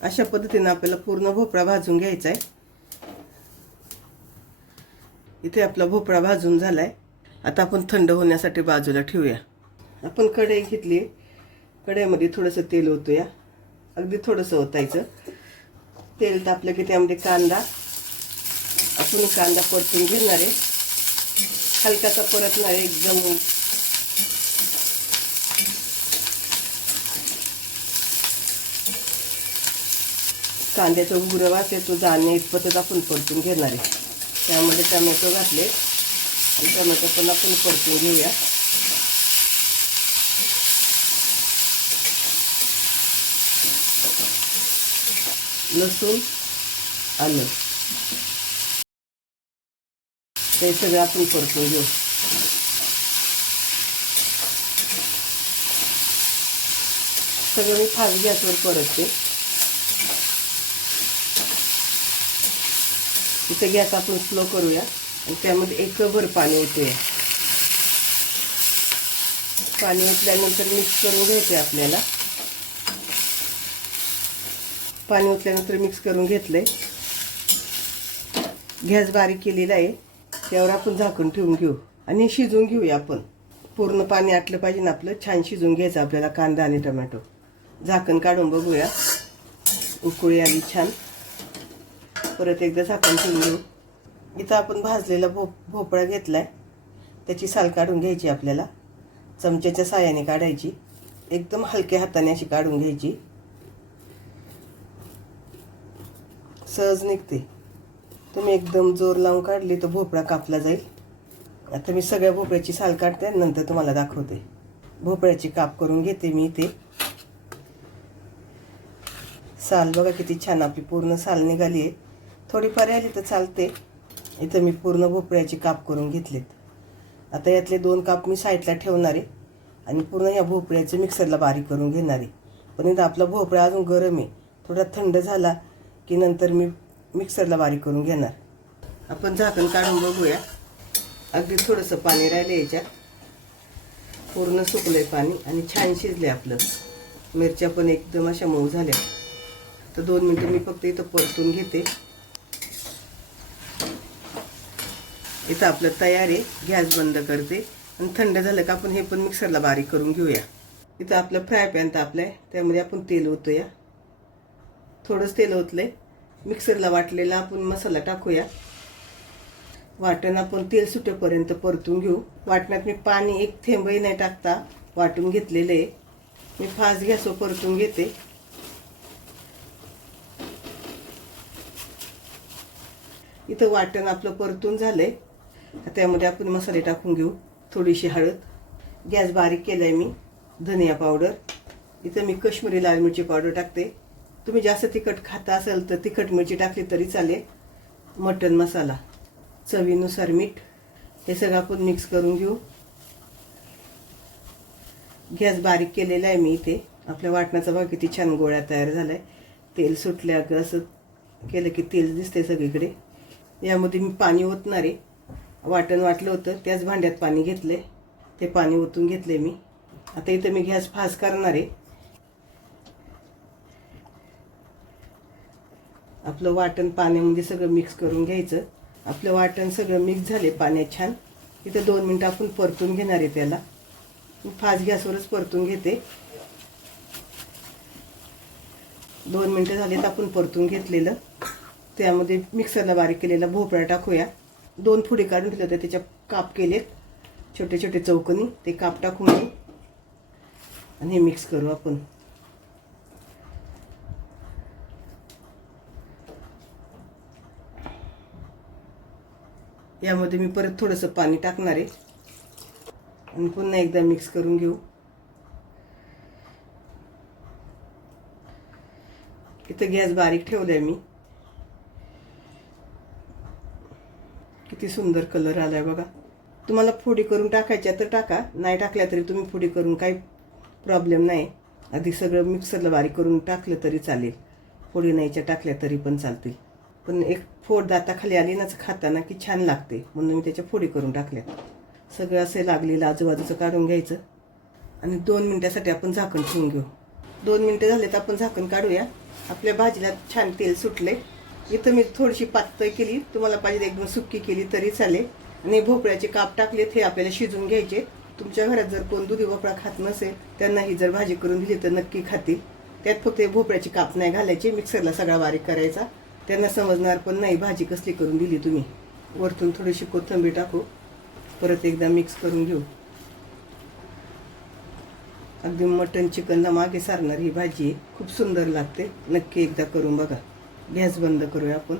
अशा पद्धतीने आपल्याला पूर्ण भोपळा भाजून घ्यायचा आहे। इथे आपला भोपळा भाजून झालाय। आता आपण थंड होण्यासाठी बाजूला ठेवूया। आपण कढई घेतली, कढईमध्ये थोडंसं तेल ओतूया, अगदी थोडंसं ओतायचं। तेल तापलं की त्यामध्ये कांदा, आपण कांदा परतून घेणार आहे, हलकासा परतणार आहे एकदम। कांद्याचा गुरं वास येतो जाणे इतपतच आपण परतून घेणार आहे। त्यामध्ये टोमॅटो घातले आणि टोमॅटो पण आपण परतून घेऊया। लसूण, आलं ते सगळं आपण परतून घेऊ। सगळं मी फास्ट गॅसवर परतते। इथे गॅस आपण स्लो करूया आणि त्यामध्ये एक भर पाणी ओतूया। पाणी ओतल्यानंतर मिक्स करून घ्यायचे आपल्याला। पाणी ओतल्यानंतर मिक्स करून घेतले। गॅस बारीक केलेला आहे, त्यावर आपण झाकण ठेवून घेऊ आणि शिजवून घेऊया आपण। पूर्ण पाणी आटलं पाहिजे ना आपलं, छान शिजवून घ्यायचं आपल्याला कांदा आणि टोमॅटो। झाकण काढून बघूया, उकळी आली छान। परत एकदा झाकण ठेवून घेऊ। इथं आपण भाजलेला भोपळा घेतलाय, त्याची साल काढून घ्यायची आपल्याला। चमच्याच्या साहाय्याने काढायची, एकदम हलक्या हाताने अशी काढून घ्यायची, सहज निघते। तुम्ही एकदम जोर लावून काढली तर भोपळा कापला जाईल। आता मी सगळ्या भोपळ्याची साल काढते आणि नंतर तुम्हाला दाखवते। भोपळ्याची काप करून घेते मी इथे। साल बघा किती छान आपली पूर्ण साल निघाली आहे। थोडीफार आली तर चालते। इथं मी पूर्ण भोपळ्याची काप करून घेतलेत। आता यातले 2 काप मी साईडला ठेवणार आहे आणि पूर्ण या भोपळ्याचं मिक्सरला बारीक करून घेणार आहे। पण इथं आपला भोपळा अजून गरम आहे, थोडा थंड झाला की नंतर मी मिक्सरला बारीक करून घेणार। आपण झाकण काढून बघूया, अगदी थोडंसं पाणी राहिलं याच्यात, पूर्ण सुकलंय पाणी आणि छान शिजले आपलं। मिरच्या पण एकदम अशा मऊ झाल्या। तर 2 मिनिटं मी फक्त इथं परतून घेते। इथं आपलं तयार आहे। गॅस बंद करते आणि थंड झालं का आपण हे पण मिक्सरला बारीक करून घेऊया। इथं आपलं फ्राय पॅन तापलाय, त्यामध्ये आपण तेल ओतूया। थोडंच तेल ओतलंय। मिक्सरला वाटलेला आपण मसाला टाकूया। वाटण आपण तेल सुटेपर्यंत परतून घेऊ। वाटणात मी पाणी एक थेंबही नाही टाकता वाटून घेतलेलं आहे। मी फास्ट गॅसवर परतून घेते। इथं वाटण आपलं परतून झालंय, त्यामध्ये आपण मसाले टाकून घेऊ। थोडीशी हळद, गॅस बारीक केलाय मी, धनिया पावडर, इथं मी काश्मीरी लाल मिरची पावडर टाकते। तुम्ही जास्त तिखट खाता असाल तर तिखट मिरची टाकली तरी चालेल। मटण मसाला, चवीनुसार मीठ, हे सगळं आपण मिक्स करून घेऊ। गॅस बारीक केलेला आहे मी इथे। आपल्या वाटणाचा बघा किती छान गोळा तयार झालाय। तेल सुटल्या असं केलं की तेल दिसते सगळीकडे। यामध्ये मी पाणी ओतणार आहे। वाटण वाटलं होतं त्याच भांड्यात पाणी घेतले, ते पाणी ओतून घेतले मी। आता इथं मी गॅस फास्ट करणार आहे। आपलं वाटण पाण्यामध्ये सगळं मिक्स करून घ्यायचं। आपलं वाटण सगळं मिक्स झाले पाण्यात छान। इथं 2 मिनिटं आपण परतून घेणार आहे त्याला। फास्ट गॅसवरच परतून घेते। 2 मिनिटं झालेत आपण परतून घेतलेलं। त्यामध्ये मिक्सरला बारीक केलेला भोपळा टाकूया। 2 फोडी काढून ठेवले होते, त्याच्या काप केलेत छोटे छोटे चौकोनी, ते काप टाकून घेऊ आणि हे मिक्स करू आपण। यामध्ये मी परत थोडंसं पाणी टाकणार आहे आणि पुन्हा एकदा मिक्स करून घेऊ। इथं गॅस बारीक ठेवलाय मी। किती सुंदर कलर आलाय बघा। तुम्हाला फोडी करून टाकायच्या तर टाका, नाही टाकल्या तरी तुम्ही फोडी करून काही प्रॉब्लेम नाही। आधी सगळं मिक्सरला बारीक करून टाकलं तरी चालेल, फोडी नाहीच्या टाकल्या तरी पण चालतील। पण एक फोड दाताखाली आली ना खाताना की छान लागते, म्हणून मी त्याच्या फोडी करून टाकल्या। सगळं असे लागलेलं आजूबाजूचं काढून घ्यायचं आणि 2 मिनिटासाठी आपण झाकण ठेवून घेऊ। 2 मिनिटं झाले तर आपण झाकण काढूया आपल्या भाजीला छान तेल सुटले. इथं मी थोडीशी पातळ केली, तुम्हाला पाहिजे एकदम सुक्की केली तरी चालेल. आणि भोपळ्याचे काप टाकलेत, हे आपल्याला शिजून घ्यायचे. तुमच्या घरात जर कोण दुधी भोपळा खात नसेल त्यांना ही जर भाजी करून दिली तर नक्की खातील. त्यात फक्त भोपळ्याचे काप नाही घालायचे, मिक्सरला सगळा बारीक करायचा. त्यांना समजणार पण नाही भाजी कसली करून दिली तुम्ही. वरतून थोडीशी कोथिंबीर टाकू, परत एकदा मिक्स करून घेऊ. अगदी मटन चिकनला मागे सारणार ही भाजी खूप सुंदर लागते. नक्की एकदा करून बघा. गॅस बंद करूया आपण.